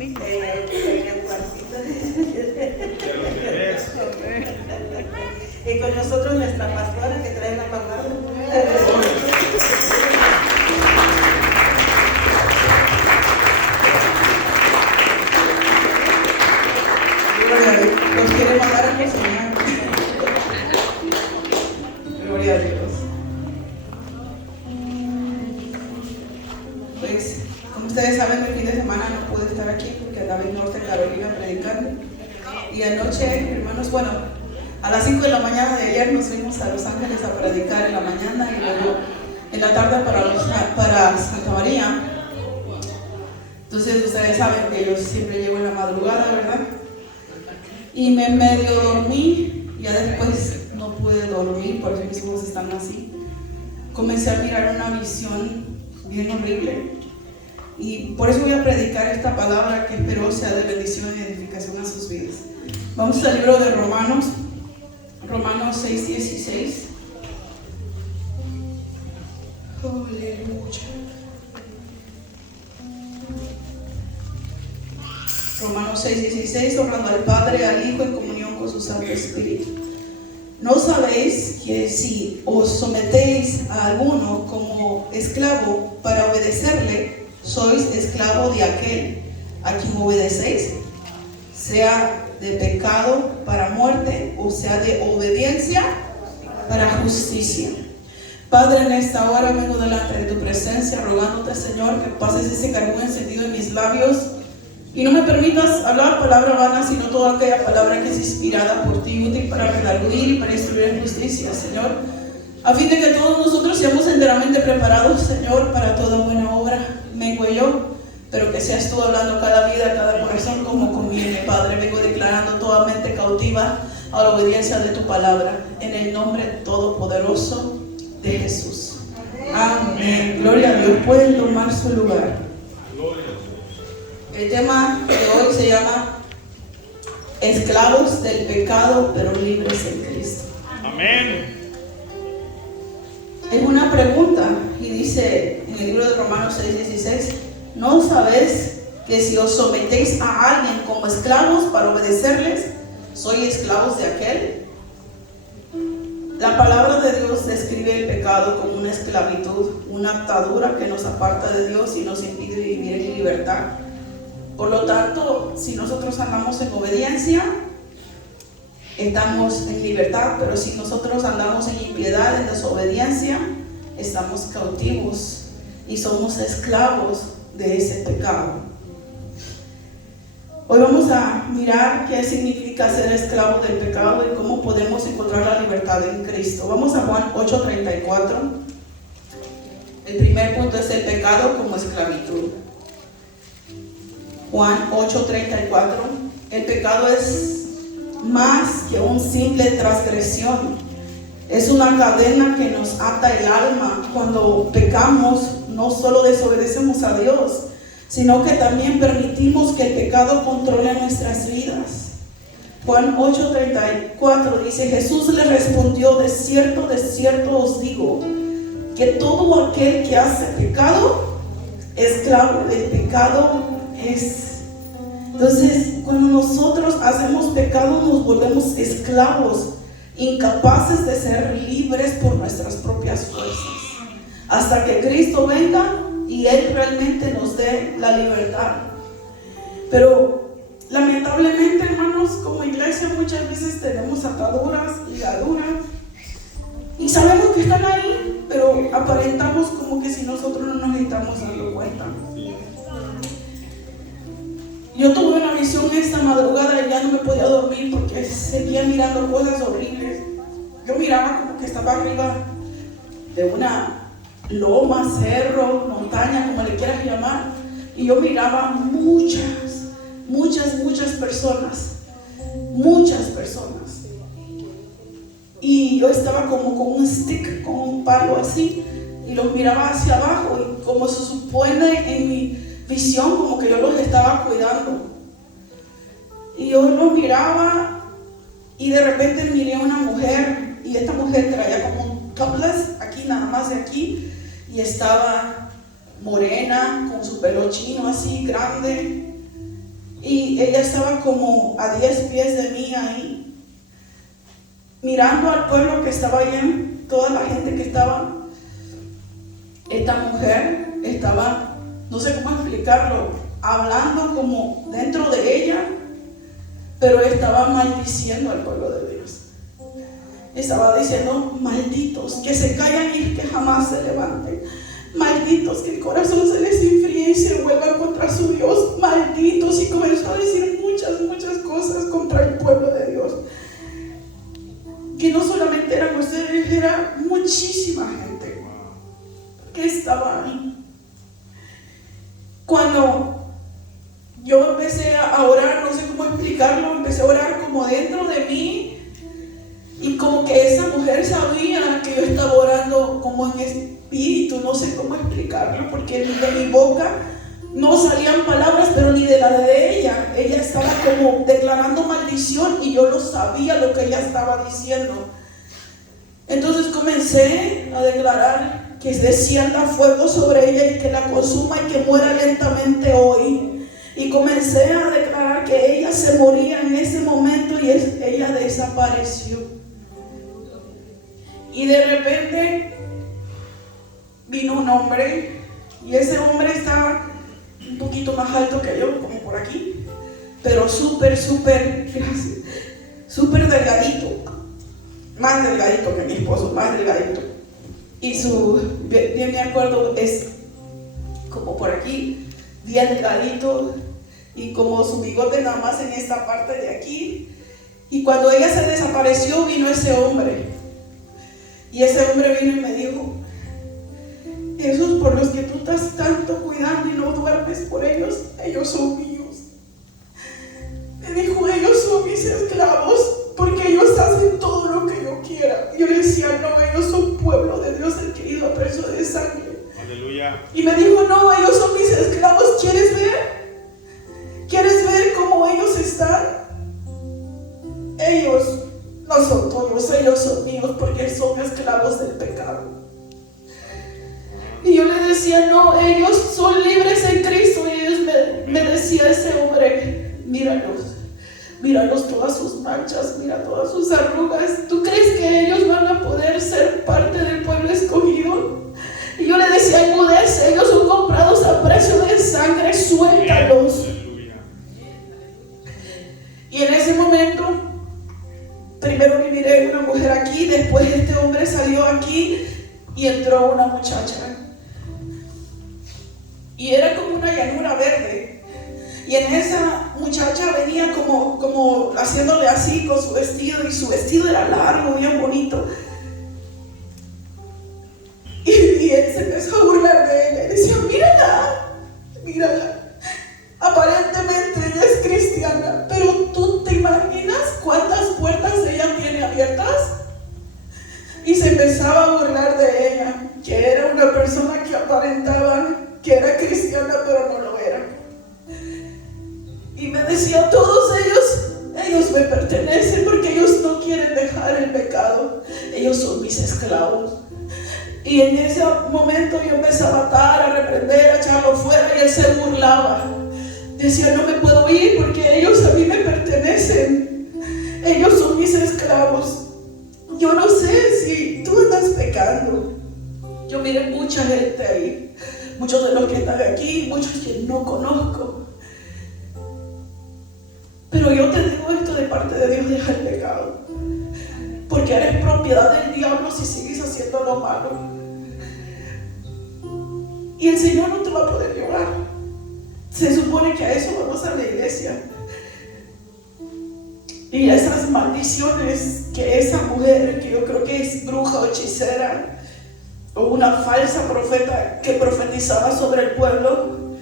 familia. En cuartito. Y con nosotros nuestra pastora que trae la palabra. Los quiere mandar a cocinar. Gloria a Dios. Pues, como ustedes saben, el fin de semana no pude estar aquí porque andaba en Norte Carolina predicando. Y anoche, hermanos, bueno, a las 5 de la mañana de ayer nos fuimos a Los Ángeles a predicar en la mañana y luego en la tarde para Santa María. Entonces, ustedes saben que yo siempre llego en la madrugada, ¿verdad? Y me medio dormí, ya después no pude dormir porque mis ojos están así. Comencé a mirar una visión bien horrible y por eso voy a predicar esta palabra que espero sea de bendición y edificación a sus vidas. Vamos al libro de Romanos 6:16. Aleluya. Romanos 6:16, honrando al Padre, al Hijo en comunión con su Santo Espíritu. ¿No sabéis que si os sometéis a alguno como esclavo para obedecerle, sois esclavo de aquel a quien obedecéis, sea de pecado para muerte o sea de obediencia para justicia? Padre, en esta hora vengo delante de tu presencia rogándote, Señor, que pases ese carbón encendido en mis labios y no me permitas hablar palabra vana, sino toda aquella palabra que es inspirada por ti, útil para redarguir y para instruir en justicia, Señor, a fin de que todos nosotros seamos enteramente preparados, Señor, para toda buena obra. Vengo yo, pero que seas tú hablando cada vida, cada corazón como conviene, Padre. Vengo declarando toda mente cautiva a la obediencia de tu palabra, en el nombre todopoderoso de Jesús. Amén. Gloria a Dios. Pueden tomar su lugar. El tema de hoy se llama esclavos del pecado, pero libres en Cristo. Amén. Es una pregunta y dice en el libro de Romanos 6:16, ¿no sabéis que si os sometéis a alguien como esclavos para obedecerles, sois esclavos de aquel? La palabra de Dios describe el pecado como una esclavitud, una atadura que nos aparta de Dios y nos impide vivir en libertad. Por lo tanto, si nosotros andamos en obediencia, estamos en libertad, pero si nosotros andamos en impiedad, en desobediencia, estamos cautivos y somos esclavos de ese pecado. Hoy vamos a mirar qué significa ser esclavo del pecado y cómo podemos encontrar la libertad en Cristo. Vamos a Juan 8:34. El primer punto es el pecado como esclavitud. Juan 8:34. El pecado es más que un simple transgresión. Es una cadena que nos ata el alma. Cuando pecamos, no solo desobedecemos a Dios, sino que también permitimos que el pecado controle nuestras vidas. Juan 8:34 dice: Jesús le respondió, de cierto os digo, que todo aquel que hace pecado, esclavo del pecado es. Entonces, cuando nosotros hacemos pecado, nos volvemos esclavos, incapaces de ser libres por nuestras propias fuerzas, hasta que Cristo venga y Él realmente nos dé la libertad. Pero lamentablemente, hermanos, como iglesia muchas veces tenemos ataduras, ligaduras, y sabemos que están ahí, pero aparentamos como que si nosotros no nos estamos dando cuenta. Yo tuve una visión esta madrugada y ya no me podía dormir porque seguía mirando cosas horribles. Yo miraba como que estaba arriba de una loma, cerro, montaña, como le quieras llamar, y yo miraba muchas personas, y yo estaba como con un stick, con un palo así, y los miraba hacia abajo, y como se supone en mi visión, como que yo los estaba cuidando, y yo los miraba, y de repente miré a una mujer, y esta mujer traía como un topless aquí, nada más de aquí, y estaba morena, con su pelo chino así grande, y ella estaba como a 10 pies de mí ahí, mirando al pueblo que estaba allá, toda la gente que estaba. Esta mujer estaba, no sé cómo explicarlo, hablando como dentro de ella, pero estaba maldiciendo al pueblo de Dios. Estaba diciendo: malditos, que se callan y que jamás se levanten. Malditos, que el corazón se les enfríe y se vuelvan contra su Dios. Malditos. Y comenzó a decir muchas cosas contra el pueblo de Dios. Que no solamente eran ustedes, era muchísima gente que estaba ahí. Cuando yo empecé a orar, no sé cómo explicarlo, empecé a orar como dentro de mí, y como que esa mujer sabía que yo estaba orando como en espíritu, no sé cómo explicarlo, porque de mi boca no salían palabras, pero ni de la de ella. Ella estaba como declarando maldición y yo lo sabía lo que ella estaba diciendo. Entonces comencé a declarar que descienda fuego sobre ella y que la consuma y que muera lentamente hoy. Y comencé a declarar que ella se moría en ese momento y ella desapareció. Y de repente vino un hombre, y ese hombre estaba un poquito más alto que yo, como por aquí, pero súper delgadito, más delgadito que mi esposo, más delgadito. Y bien me acuerdo, es como por aquí, bien delgadito, y como su bigote nada más en esta parte de aquí. Y cuando ella se desapareció, vino ese hombre. Y ese hombre vino y me dijo: esos por los que tú estás tanto cuidando y no duermes por ellos, ellos son míos. Me dijo: ellos son mis esclavos, porque ellos hacen todo lo que yo quiera. Y yo le decía: no, ellos son pueblo de Dios, el querido aprecio de sangre. Aleluya. Y me dijo: no, ellos son mis esclavos. ¿Quieres ver? ¿Quieres ver cómo ellos están? Ellos no son tuyos, ellos son míos, porque son esclavos del pecado. Y yo le decía: no, ellos son libres en Cristo. Y ellos me decía ese hombre: míralos todas sus manchas, mira todas sus arrugas. ¿Tú crees que ellos van a poder ser parte del pueblo escogido? Y yo le decía: enmudece, ellos son comprados a precio de sangre, suéltalos. Y en ese momento, primero miré una mujer aquí, después este hombre salió aquí y entró una muchacha. Y era como una llanura verde. Y en esa muchacha venía como haciéndole así con su vestido, y su vestido era largo, bien bonito. Y él se empezó a burlar de ella y decía: mírala. Aparentemente ella es cristiana, pero ¿tú te imaginas cuántas puertas ella tiene abiertas? Y se empezaba a burlar de ella, que era una persona que aparentaba que era cristiana, pero no lo era. Y me decía: todos ellos me pertenecen, porque ellos no quieren dejar el pecado. Ellos son mis esclavos. Y en ese momento yo empecé a matar, a reprender, a echarlo fuera, y él se burlaba. Decía: no me puedo ir porque ellos a mí me pertenecen. Ellos son mis esclavos. Yo no sé si tú andas pecando. Yo miré mucha gente ahí, muchos de los que están aquí, muchos que no conozco. Pero yo te digo esto de parte de Dios: deja el pecado, porque eres propiedad del diablo si sigues haciendo lo malo. Y el Señor no te va a poder llorar. Se supone que a eso vamos a la iglesia. Y esas maldiciones que esa mujer, que yo creo que es bruja o hechicera o una falsa profeta que profetizaba sobre el pueblo,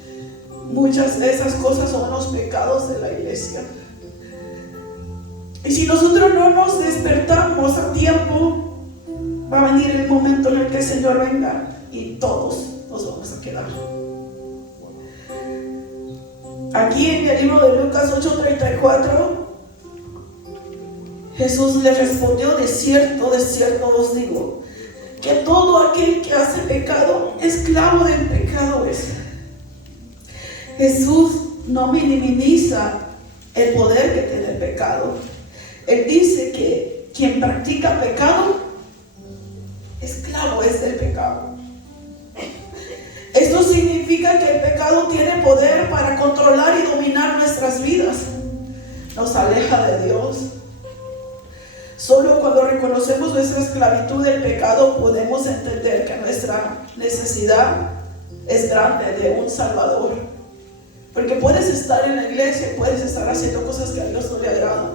muchas de esas cosas son los pecados de la iglesia. Y si nosotros no nos despertamos a tiempo, va a venir el momento en el que el Señor venga y todos nos vamos a quedar. Aquí en el libro de Lucas 8:34, Jesús le respondió: de cierto os digo, que todo aquel que hace pecado, esclavo del pecado es. Jesús no minimiza el poder que tiene el pecado. Él dice que quien practica pecado, esclavo es del pecado. Esto significa que el pecado tiene poder para controlar y dominar nuestras vidas. Nos aleja de Dios. Solo cuando reconocemos nuestra esclavitud del pecado podemos entender que nuestra necesidad es grande de un Salvador. Porque puedes estar en la iglesia, puedes estar haciendo cosas que a Dios no le agradan,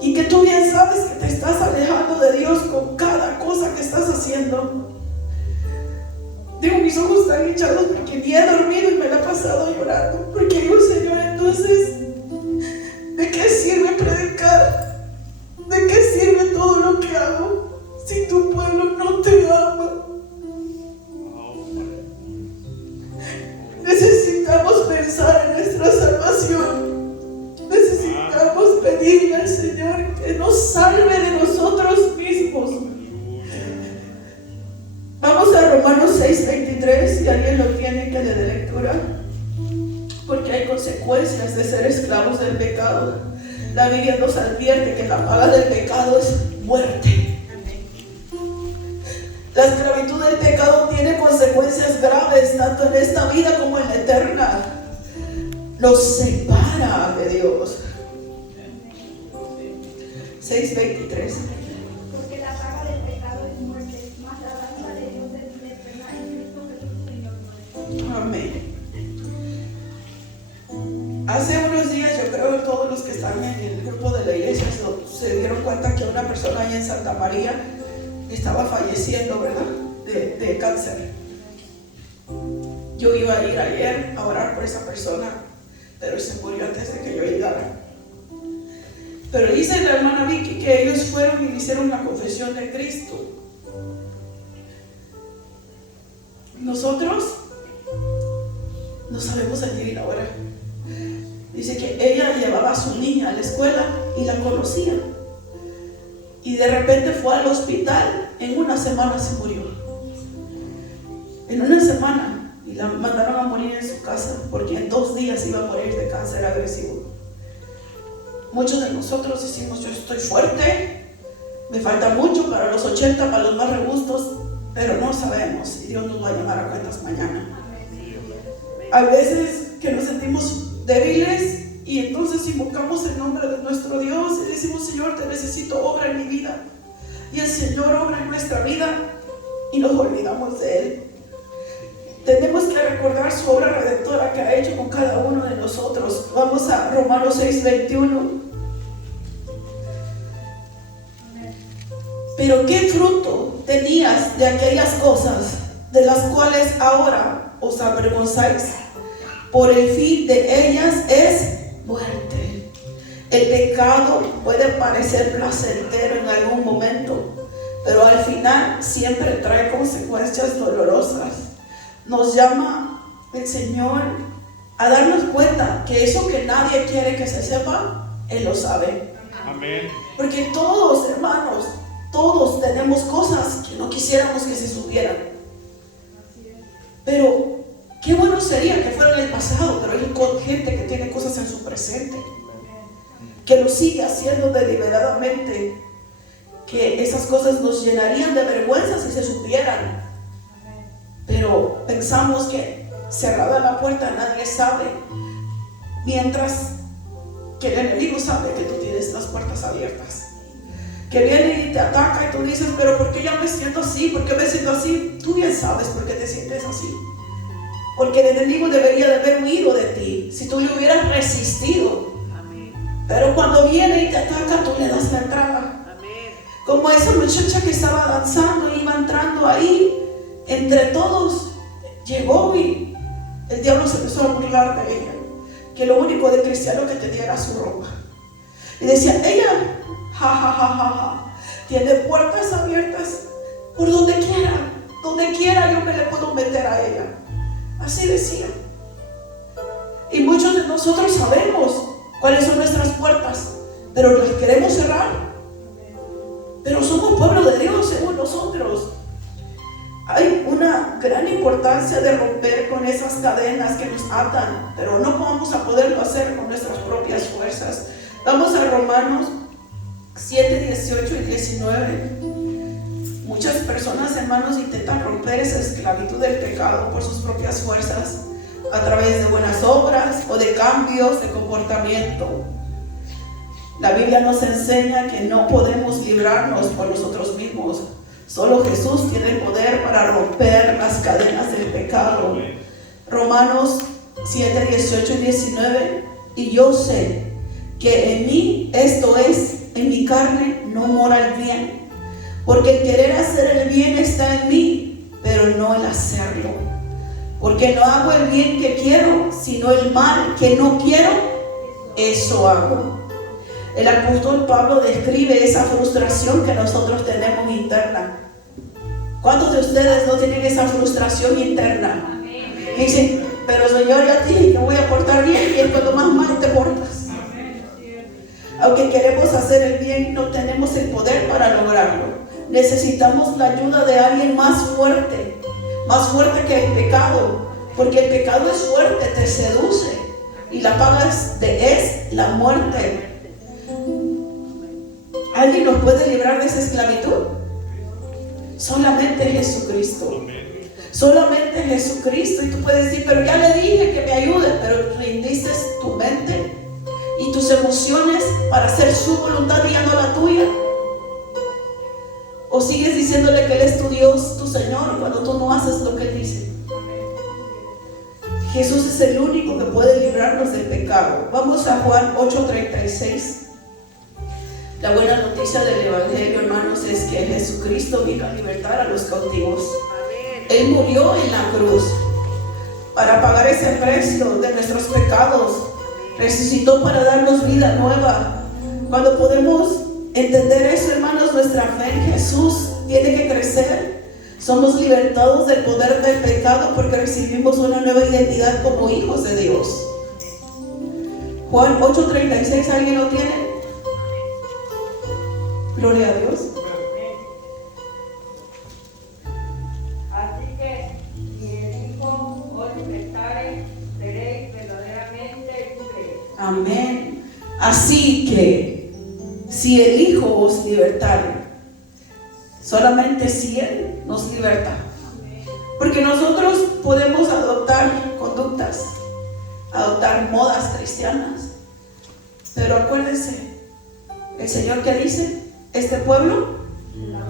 y que tú bien sabes que te estás alejando de Dios con cada cosa que estás haciendo. Digo, mis ojos están hinchados porque ni he dormido y me la he pasado llorando. Porque digo, Señor, entonces, ¿de qué sirve predicar? ¿De qué sirve todo lo que hago si tu pueblo no te ama? Necesitamos pensar en nuestra salvación. Necesitamos pedirle al Señor que nos salve de nosotros mismos. Vamos a Romanos 6:23, si alguien lo tiene, que le dé lectura. Porque hay consecuencias de ser esclavos del pecado. La Biblia nos advierte que la paga del pecado es muerte. La esclavitud del pecado tiene consecuencias graves, tanto en esta vida como en la eterna. Nos separa de Dios. 6:23. Porque la paga del pecado es muerte, mas la dádiva de Dios es vida eterna en Cristo Jesús, Señor nuestro. Amén. Hace unos días, yo creo que todos los que están en el grupo de la iglesia se dieron cuenta que una persona allá en Santa María estaba falleciendo, ¿verdad? De cáncer. Yo iba a ir ayer a orar por esa persona, pero se murió antes de que yo llegara. Pero dice la hermana Vicky que ellos fueron y hicieron la confesión de Cristo. Nosotros no sabemos el día y la hora. Dice que ella llevaba a su niña a la escuela y la conocía. Y de repente fue al hospital. En una semana se murió. En una semana. Y la mandaron a morir en su casa, porque en 2 días iba a morir de cáncer agresivo. Muchos de nosotros decimos, yo estoy fuerte, me falta mucho para los 80, para los más robustos, pero no sabemos si Dios nos va a llamar a cuentas mañana. A veces que nos sentimos débiles y entonces invocamos el nombre de nuestro Dios y decimos, Señor, te necesito, obra en mi vida. Y el Señor obra en nuestra vida y nos olvidamos de Él. Tenemos que recordar su obra redentora que ha hecho con cada uno de nosotros. Vamos a Romanos 6:21. Pero qué fruto tenías de aquellas cosas de las cuales ahora os avergonzáis. Por el fin de ellas es muerte. El pecado puede parecer placentero en algún momento, pero al final siempre trae consecuencias dolorosas. Nos llama el Señor a darnos cuenta que eso que nadie quiere que se sepa, Él lo sabe. Amén. Porque todos, hermanos, todos tenemos cosas que no quisiéramos que se supieran. Pero qué bueno sería que fuera en el pasado, pero hay gente que tiene cosas en su presente, que lo sigue haciendo deliberadamente, que esas cosas nos llenarían de vergüenza si se supieran. Pero pensamos que cerrada la puerta nadie sabe, mientras que el enemigo sabe que tú tienes las puertas abiertas, que viene y te ataca y tú dices, pero ¿por qué ya me siento así? ¿Por qué me siento así? Tú bien sabes por qué te sientes así, porque el enemigo debería de haber huido de ti si tú le hubieras resistido. Pero cuando viene y te ataca, tú le das la entrada. Como esa muchacha que estaba danzando y iba entrando ahí entre todos, llegó y el diablo se empezó a burlar de ella, que lo único de cristiano que tenía era su ropa, y decía, ella, ja, ja, ja, ja, ja, tiene puertas abiertas por donde quiera yo me le puedo meter a ella. Así decía. Y muchos de nosotros sabemos cuáles son nuestras puertas, pero las queremos cerrar. Pero somos pueblo de Dios, según nosotros. Hay una gran importancia de romper con esas cadenas que nos atan, pero no vamos a poderlo hacer con nuestras propias fuerzas. Vamos a Romanos 7, 18 y 19. Muchas personas, hermanos, intentan romper esa esclavitud del pecado por sus propias fuerzas, a través de buenas obras o de cambios de comportamiento. La Biblia nos enseña que no podemos librarnos por nosotros mismos. Solo Jesús tiene el poder para romper las cadenas del pecado. Romanos 7, 18 y 19. Y yo sé que en mí, esto es, en mi carne, no mora el bien. Porque el querer hacer el bien está en mí, pero no el hacerlo. Porque no hago el bien que quiero, sino el mal que no quiero, eso hago. El apóstol Pablo describe esa frustración que nosotros tenemos interna. ¿Cuántos de ustedes no tienen esa frustración interna? Dicen, pero Señor, ya te dije que voy a portar bien, y es cuando más mal te portas. Aunque queremos hacer el bien, no tenemos el poder para lograrlo. Necesitamos la ayuda de alguien más fuerte que el pecado, porque el pecado es fuerte, te seduce, y la paga es la muerte. ¿Alguien nos puede librar de esa esclavitud? Solamente Jesucristo. Solamente Jesucristo. Y tú puedes decir, pero ya le dije que me ayude, pero rendiste tu mente y tus emociones para hacer su voluntad y ya no la tuya. O sigues diciéndole que Él es tu Dios, tu Señor, cuando tú no haces lo que Él dice. Jesús es el único que puede librarnos del pecado. Vamos a Juan 8:36. La buena noticia del Evangelio, hermanos, es que Jesucristo vino a libertar a los cautivos. Él murió en la cruz para pagar ese precio de nuestros pecados. Resucitó para darnos vida nueva. Cuando podemos entender eso, hermanos, nuestra fe en Jesús tiene que crecer. Somos libertados del poder del pecado porque recibimos una nueva identidad como hijos de Dios. Juan 8:36, ¿alguien lo tiene? Gloria a Dios. Así que si el Hijo os libertare, seréis verdaderamente libres. Amén. Así que si el Hijo os libertare, solamente si Él nos liberta. Porque nosotros podemos adoptar conductas, adoptar modas cristianas, pero acuérdense, el Señor que dice, este pueblo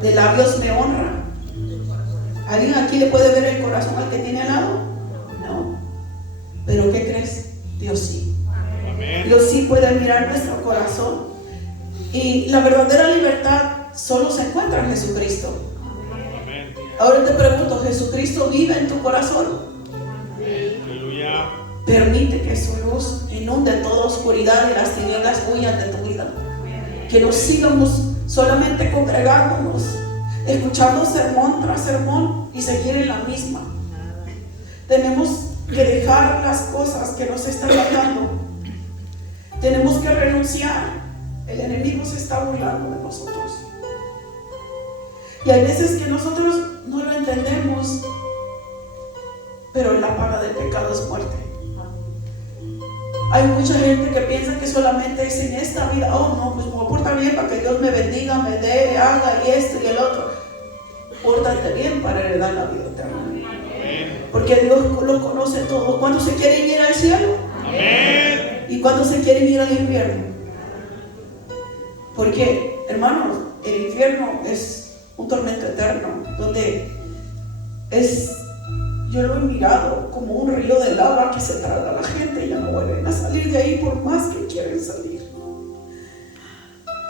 de labios me honra. ¿Alguien aquí le puede ver el corazón al que tiene al lado? No. ¿Pero qué crees? Dios sí. Amén. Dios sí puede mirar nuestro corazón. Y la verdadera libertad solo se encuentra en Jesucristo. Amén. Ahora te pregunto, ¿Jesucristo vive en tu corazón? Aleluya. Permite que su luz inunde toda oscuridad y las tinieblas huyan de tu vida. Que nos sigamos solamente congregándonos, escuchando sermón tras sermón y seguir en la misma. Tenemos que dejar las cosas que nos están matando. Tenemos que renunciar. El enemigo se está burlando de nosotros. Y hay veces que nosotros no lo entendemos, pero la paga del pecado es muerte. Hay mucha gente que piensa que solamente es en esta vida. Oh no, pues me voy a portar bien para que Dios me bendiga, me dé, haga y esto y el otro. Pórtate bien para heredar la vida eterna. Porque Dios lo conoce todo. ¿Cuántos se quieren ir al cielo? Amén. ¿Y cuántos se quieren ir al infierno? Porque, hermanos, el infierno es un tormento eterno, donde yo lo he mirado como un río de lava que se traga a la gente y ya no vuelven a salir de ahí por más que quieren salir.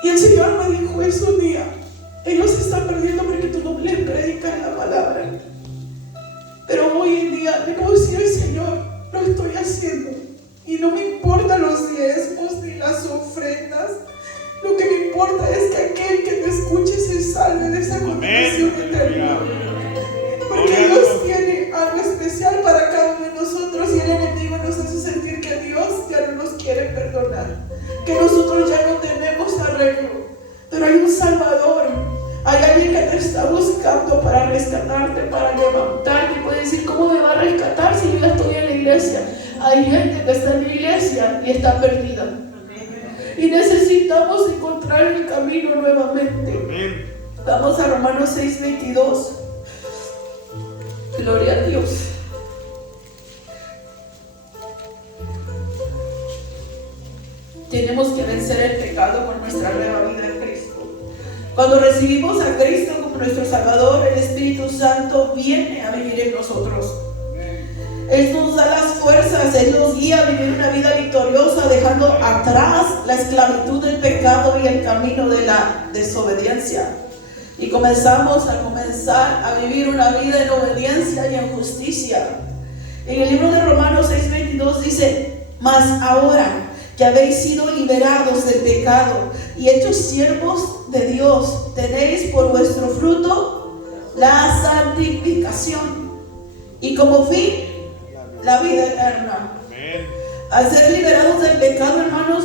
Y el Señor me dijo eso un día: ellos se están perdiendo porque tú no les predicas la palabra. Pero hoy en día le puedo decir al Señor, lo estoy haciendo y no me importan los diezmos ni las ofrendas. Lo que me importa es que aquel que te escuche se salve de esa condenación eterna. Porque Dios tiene algo especial para cada uno de nosotros y el enemigo nos hace sentir que Dios ya no nos quiere perdonar, que nosotros ya no tenemos arreglo. Pero hay un Salvador, hay alguien que te está buscando para rescatar rescatarte, para levantarte. Y puedes decir, ¿cómo me va a rescatar si yo ya estoy en la iglesia? Hay gente que está en la iglesia y está perdida. Y necesitamos encontrar el camino nuevamente. Amén. Vamos a Romanos 6:22. Gloria a Dios. Tenemos que vencer el pecado con nuestra nueva vida en Cristo. Cuando recibimos a Cristo como nuestro Salvador, el Espíritu Santo viene a vivir en nosotros. Él nos da las fuerzas, Él nos guía a vivir una vida victoriosa, dejando atrás la esclavitud del pecado y el camino de la desobediencia. Y comenzamos a vivir una vida en obediencia y en justicia. En el libro de Romanos 6:22 dice, mas ahora que habéis sido liberados del pecado y hechos siervos de Dios, tenéis por vuestro fruto la santificación y como fin la vida eterna. Amén. Al ser liberados del pecado, hermanos,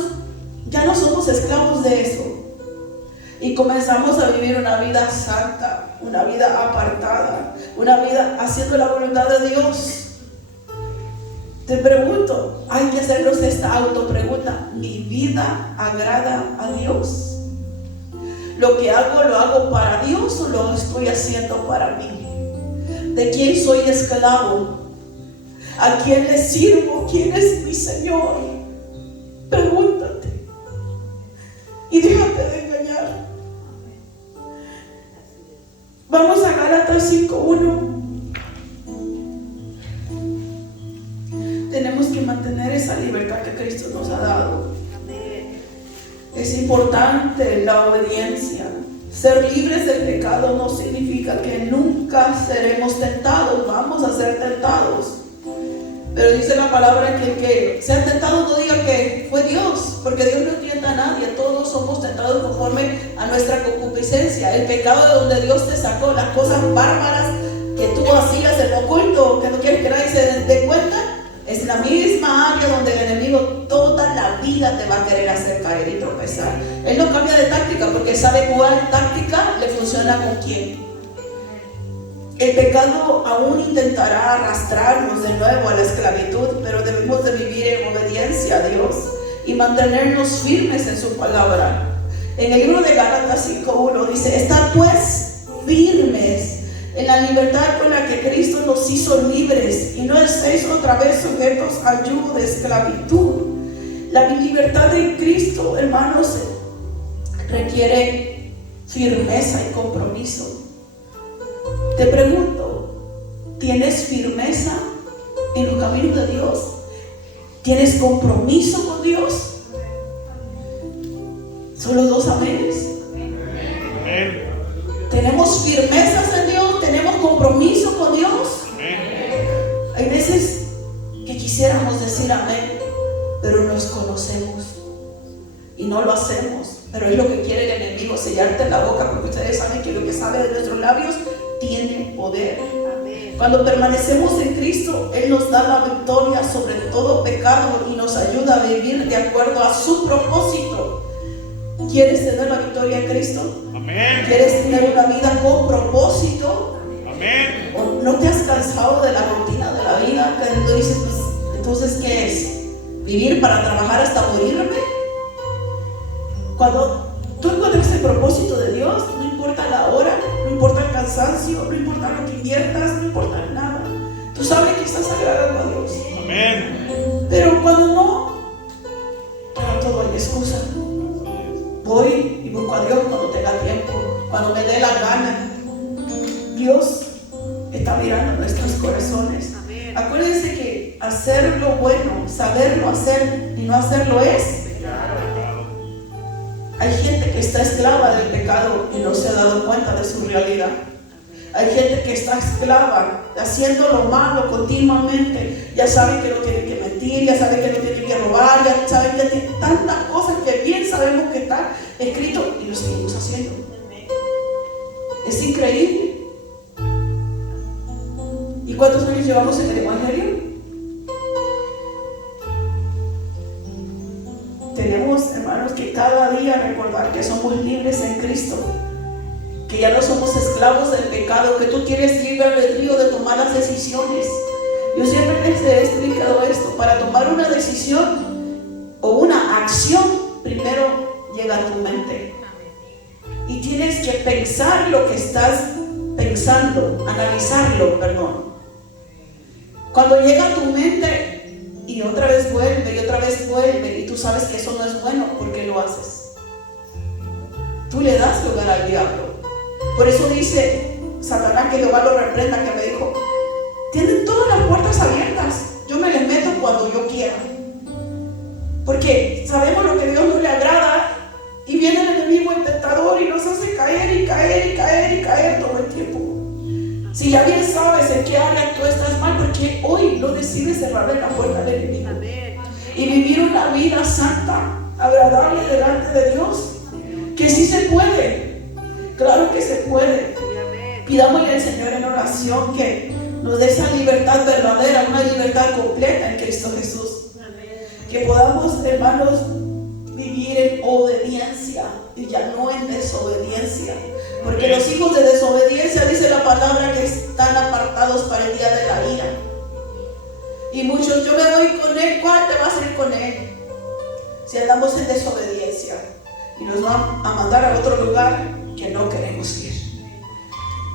ya no somos esclavos de eso. Y comenzamos a vivir una vida santa, una vida apartada, una vida haciendo la voluntad de Dios. Te pregunto, hay que hacernos esta autopregunta: ¿mi vida agrada a Dios? ¿Lo que hago, lo hago para Dios o lo estoy haciendo para mí? ¿De quién soy esclavo? ¿A quién le sirvo? ¿Quién es mi Señor? Pregúntate y déjate de engañar. Vamos a Gálatas 5:1. Tenemos que mantener esa libertad que Cristo nos ha dado. Es importante la obediencia. Ser libres del pecado no significa que nunca seremos tentados. Vamos a ser tentados. Pero dice la palabra que el que sea tentado no diga que fue Dios, porque Dios no tienta a nadie. Todos somos tentados conforme a nuestra concupiscencia. El pecado de donde Dios te sacó, las cosas bárbaras que tú hacías en oculto, que no quieres que nadie se dé cuenta, es la misma área donde el enemigo toda la vida te va a querer hacer caer y tropezar. Él no cambia de táctica porque sabe cuál táctica le funciona con quién. El pecado aún intentará arrastrarnos de nuevo a la esclavitud, pero debemos de vivir en obediencia a Dios y mantenernos firmes en su palabra. En el libro de Gálatas 5:1 dice: estad pues firmes en la libertad con la que Cristo nos hizo libres, y no estéis otra vez sujetos al yugo de esclavitud. La libertad de Cristo, hermanos, requiere firmeza y compromiso. Te pregunto, ¿tienes firmeza en los caminos de Dios? ¿Tienes compromiso con Dios? ¿Solo dos amenes? Amén. ¿Tenemos firmezas en Dios? ¿Tenemos compromiso con Dios? Amén. Hay veces que quisiéramos decir amén, pero nos conocemos y no lo hacemos. Pero es lo que quiere el enemigo, sellarte la boca, porque ustedes saben que lo que sale de nuestros labios tiene poder. Cuando permanecemos en Cristo, Él nos da la victoria sobre todo pecado y nos ayuda a vivir de acuerdo a su propósito. ¿Quieres tener la victoria en Cristo? Amén. ¿Quieres tener una vida con propósito? Amén. ¿O no te has cansado de la rutina de la vida? Que dices, pues, entonces, ¿qué es? ¿Vivir para trabajar hasta morirme? Cuando tú encuentras el propósito de Dios, no importa la hora, no importa el cansancio, no importa lo que inviertas, no importa nada. Tú sabes que estás agradando a Dios. Amén. Pero cuando no, para todo hay excusa. Voy y busco a Dios cuando tenga tiempo, cuando me dé la gana. Dios está mirando nuestros corazones. Amén. Acuérdense que hacer lo bueno, saberlo hacer y no hacerlo es. Hay gente que está esclava del pecado y no se ha dado cuenta de su realidad. Hay gente que está esclava, haciendo lo malo continuamente. Ya saben que no tienen que mentir, ya saben que no tienen que robar, ya saben que tienen tantas cosas que bien sabemos que está escrito y lo seguimos haciendo. Es increíble. ¿Y cuántos años llevamos en el Evangelio? Tenemos, hermanos, que cada día recordar que somos libres en Cristo que ya no somos esclavos del pecado, que tú tienes libre albedrío de tomar las decisiones. Yo siempre les he explicado esto: para tomar una decisión o una acción, primero llega a tu mente y tienes que pensar lo que estás pensando, analizarlo, perdón. Cuando llega a tu mente y otra vez vuelve y otra vez vuelve, y tú sabes que eso no es bueno, ¿por qué lo haces? Tú le das lugar al diablo. Por eso dice Satanás, que Jehová lo reprenda, que me dijo: tienen todas las puertas abiertas, yo me les meto cuando yo quiera, porque sabemos lo que a Dios no le agrada, y viene el enemigo, el tentador, y nos hace caer y caer y caer y caer todo el tiempo. Si ya bien sabes en qué área tú estás mal, porque hoy no decides cerrarle la puerta al enemigo y vivir una vida santa, agradable delante de Dios, que sí se puede, claro que se puede. Pidámosle al Señor en oración que nos dé esa libertad verdadera, una libertad completa en Cristo Jesús. Que podamos, hermanos, vivir en obediencia y ya no en desobediencia, porque los hijos de desobediencia, dice la palabra, que están apartados para el día de la ira. Y muchos: yo me voy con él. ¿Cuál te vas a ir con él? Si andamos en desobediencia, y nos va a mandar a otro lugar que no queremos ir.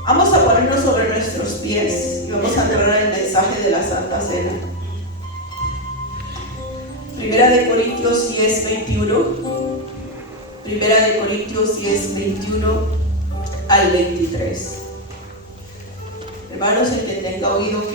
Vamos a ponernos sobre nuestros pies y vamos a entrar en el mensaje de la Santa Cena. Primera de Corintios 10, 21. Primera de Corintios 10, 21 al 23. Hermanos, el que tenga oído, que